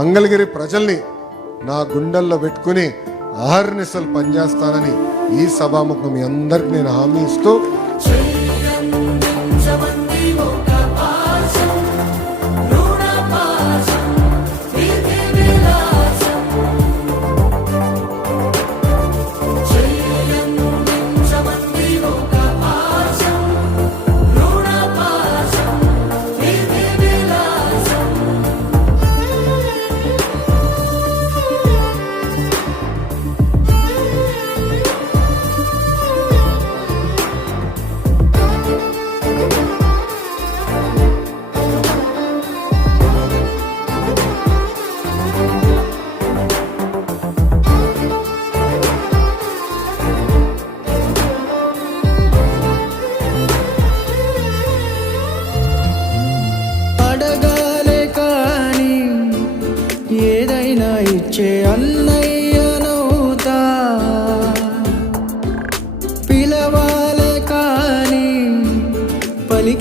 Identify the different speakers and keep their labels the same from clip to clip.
Speaker 1: మంగళగిరి ప్రజల్ని నా గుండెల్లో పెట్టుకుని ఆహర్నిశలు పనిచేస్తానని ఈ సభాముఖం మీ అందరికి నేను హామీ ఇస్తూ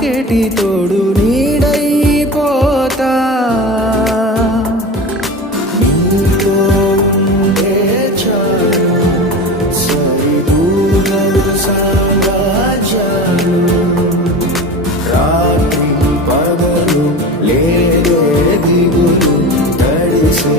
Speaker 2: చీకటి తోడు నీడైపోతా. రాత్రి పగలు లేదే దిగులు తడిసే